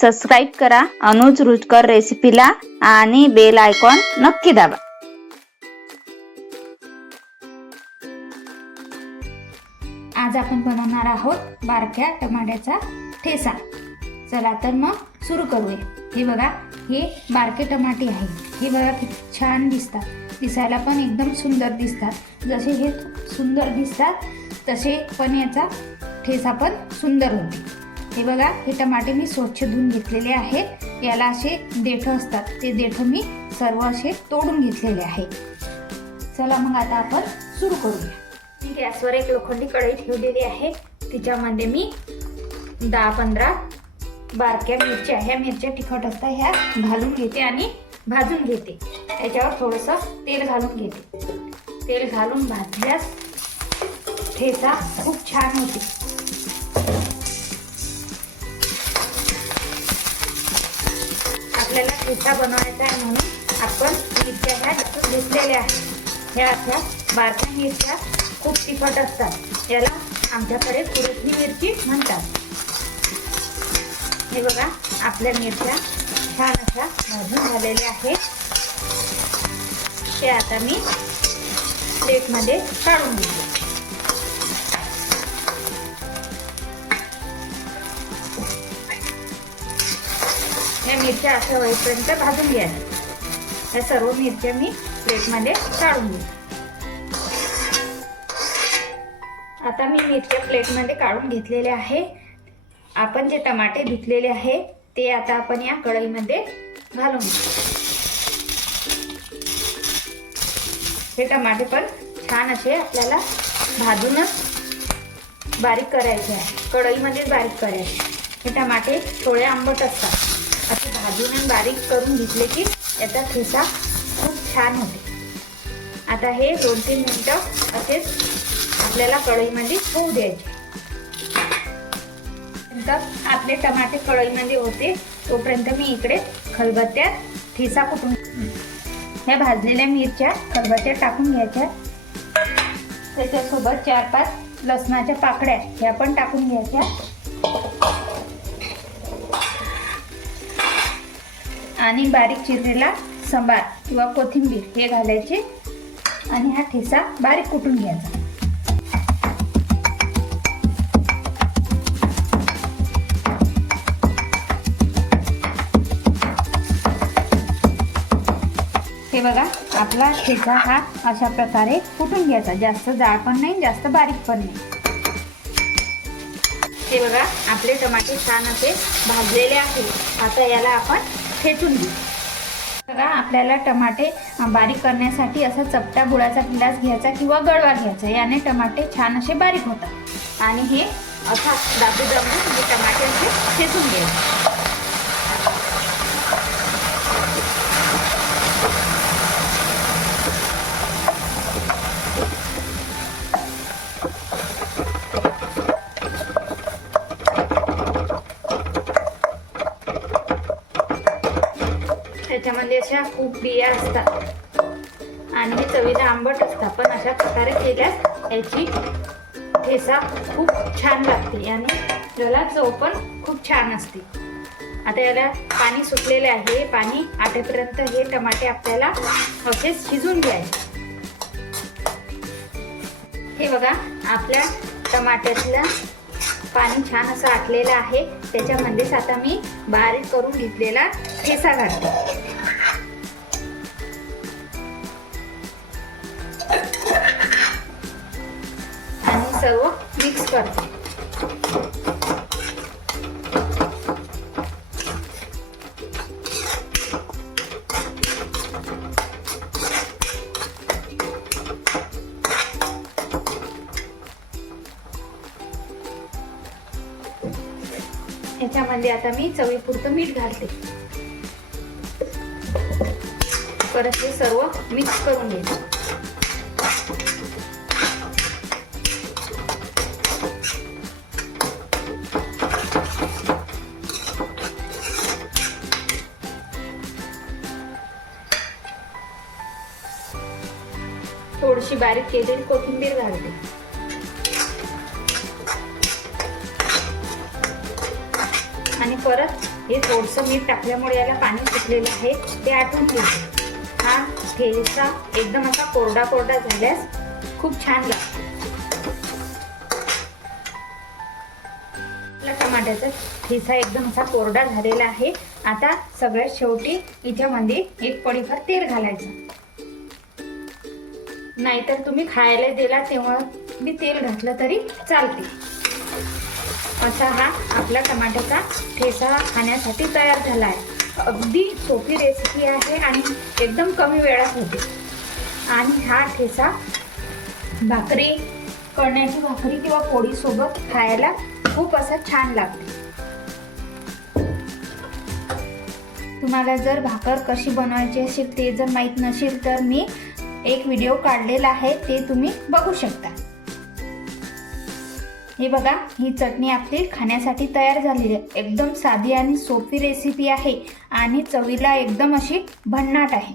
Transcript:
Subscribe करा. अनुज रुचकर रेसिपीला आणि बेल आयकॉन नक्की दाबा. आज आपण बनवणार आहोत बारक्या टमाट्याचा ठेसा चला तर मग सुरू करूया. हे बघा हे बारके टमाटे आहे हे बघा किती छान दिसतात. दिसायला पण एकदम सुंदर दिसतात. जसे हे सुंदर दिसतात तसे पण याचा ठेसा पण सुंदर होते. हे बघा हे टमाटे मी स्वच्छ धुवून घेतलेले आहेत. याला असे देठ असतात. ते देठ मी सर्व असे तोडून घेतलेले आहे. चला मग आता आपण सुरू करूया. मी गॅसवर एक लोखंडी कढई ठेवलेली आहे. तिच्यामध्ये मी दहा पंधरा बारक्या मिरच्या ह्या मिरच्या तिखट असतात ह्या घालून घेते आणि भाजून घेते. त्याच्यावर थोडंसं तेल घालून घेते. तेल घालून भाजल्यास ठेचा खूप छान होते. पिठा बनवायचा आहे म्हणून आपण मिरच्या ह्या घेतलेल्या आहेत. ह्या अशा बारक्या मिरच्या खूप तिखट असतात. याला आमच्याकडे कुरटणी मिरची म्हणतात. हे बघा आपल्या मिरच्या छान अशा भाजून झालेल्या आहेत. ते आता मी प्लेटमध्ये काढून घेते. मिरच्या अशा होईपर्यंत भाजून घ्यायच्या. या सर्व मिरच्या मी प्लेटमध्ये काढून घेते. आता मी मिरच्या प्लेटमध्ये काढून घेतलेले आहे. आपण जे टमाटे धुतलेले आहे ते आता आपण या कढईमध्ये घालून घेऊ. हे टमाटे पण छान असे आपल्याला भाजूनच बारीक करायचे आहे. कढईमध्येच बारीक करायचे. हे टमाटे थोडे आंबट असतात. असे भाजून आणि बारीक करून घेतले की याचा ठेसा खूप छान होते. आता हे दोन तीन मिनटं असेच आपल्याला कढईमध्ये होऊ द्यायचे. नंतर आपले टमाटे कढईमध्ये होते तोपर्यंत मी इकडे खलबत्त्यात ठेसा कुटून ह्या भाजलेल्या मिरच्या खलबत्त्यात टाकून घ्यायच्या. त्याच्यासोबत चार पाच लसणाच्या पाकड्या ह्या पण टाकून घ्यायच्या. आणि बारीक चिरलेला सांबार किंवा कोथिंबीर हे घालायचे. आणि हा ठेसा बारीक कुटून घ्यायचा. हे बघा आपला ठेचा हा अशा प्रकारे कुटून घ्यायचा. जास्त जाड पण नाही जास्त बारीक पण नाही. हे बघा आपले टमाटे छान असे भाजलेले आहेत. आता याला आपण ठेचून घेऊ बघा आपल्याला टमाटे बारीक करण्यासाठी असा चपटा गुळाचा गिलास घ्यायचा किंवा गळवा घ्यायचा. याने टमाटे छान असे बारीक होतात. आणि हे असा दाबू दाबून हे म्हणजे टमाटे असे ठेचून घ्यायचे. अशा खूप बिया असतात. आणि हे चवीला आंबट असतात. पण अशा प्रकारे केल्यास याची ठेसा खूप छान लागते आणि त्याला चव पण खूप छान असते. आता याला पाणी सुटलेले आहे. पाणी आटेपर्यंत हे टमाटे आपल्याला असे शिजून घ्यायचे. हे बघा आपल्या टमाट्यातलं पाणी छान असं आटलेलं आहे. त्याच्यामध्येच आता मी बारीक करून घेतलेला ठेसा घालते. सर्व मिक्स करते. याच्यामध्ये आता मी चवीपुरतं मीठ घालते. परत हे सर्व मिक्स करून घेते. थोडीशी बारीक केलेली कोथिंबीर घालते आणि परत हे थोडंसं मीठ टाकल्यामुळे याला पाणी सुटलेलं आहे ते आटून ठेवते हा ठेचा एकदम असा कोरडा कोरडा झाल्यास खूप छान लागतो. टमाट्याचा ठेचा एकदम असा कोरडा झालेला आहे. आता सगळ्यात शेवटी याच्यामध्ये म्हणजे एक पडीभर तेल घालायचं. नाहीतर तुम्ही खायला दिला तेव्हा मी तेल घातलं तरी चालते. असा हा आपला टमाट्याचा ठेचा खाण्यासाठी तयार झाला आहे अगदी सोपी रेसिपी आहे आणि एकदम कमी वेळात होते. आणि हा ठेचा भाकरी कण्याची भाकरी किंवा पोळीसोबत खायला खूप असं छान लागते. तुम्हाला जर भाकर कशी बनवायची असेल ते जर माहीत नसेल तर मी एक व्हिडिओ काढलेला आहे ते तुम्ही बघू शकता. हे बघा ही चटणी आपली खाण्यासाठी तयार झालेली आहे. एकदम साधी आणि सोपी रेसिपी आहे आणि चवीला एकदम अशी भन्नाट आहे.